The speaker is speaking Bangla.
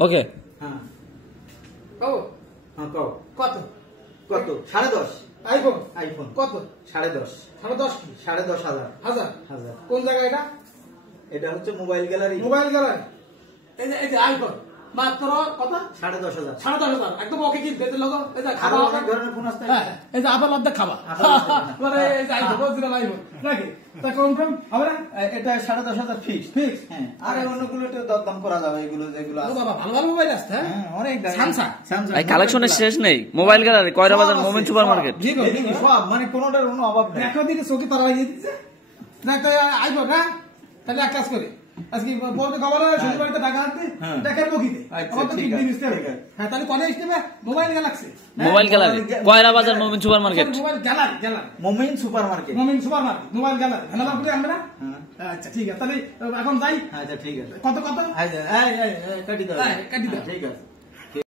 ওকে। হ্যাঁ কও হ্যাঁ কও কত কত 10.5 আইফোন আইফোন কত 10.5 10.5 কি 10,500 হাজার হাজার কোন জায়গা এটা এটা হচ্ছে মোবাইল গ্যালারি মোবাইল গ্যালারি এই যে আইফোন মাত্র কত 10,500 10,500 একদম ওকে কি বেতে লগো এই যে আরো খাবা অনেক ধরনের ফোন আছে হ্যাঁ এই যে আপেল অর্ধেক খাবা মানে এই যে আইফোন অরিজিনাল আইফোন নাকি তা কনফার্ম হবে না এটা 10,500 ফিক্স ফিক্স হ্যাঁ আর অন্যগুলো একটু দরদাম করা যাবে এগুলো যেগুলো ও আছে বাবা ভালো ভালো মোবাইল আছে হ্যাঁ হ্যাঁ অনেক স্যামসাং স্যামসাং এই কালেকশনের শেষ নেই। মোবাইল গ্যালারি, কয়রা বাজার, মোমেন্ট সুপার মার্কেট। জি গো এদিকে সব মানে কোনোটার কোনো অভাব নেই দেখো দিকে চোখে তারা লাগিয়ে দিচ্ছে না তো আইফোন না তাহলে এক কাজ করে আজকে বলতে খবর হয় শনিবারতে টাকা আনতে হ্যাঁ। দেখার বকিতে আচ্ছা, আমার তো ঠিক কিডনি আছে, মিস্টেক ঠিক আছে। হ্যাঁ তাহলে কলে আসবে মোবাইল গ্যালাক্সি মোবাইল গ্যালারি, কয়রা বাজার, moment super market. Mobile gallery gallery মোমিন সুপার মার্কেট মমিন সুপার মার্কেট মোবাইল গ্যালারি ভেলা করে আনবে না হ্যাঁ আচ্ছা ঠিক আছে তাহলে এখন যাই আচ্ছা ঠিক আছে কত কত আচ্ছা এই কাটি দাও হ্যাঁ, কাটি দাও। ঠিক আছে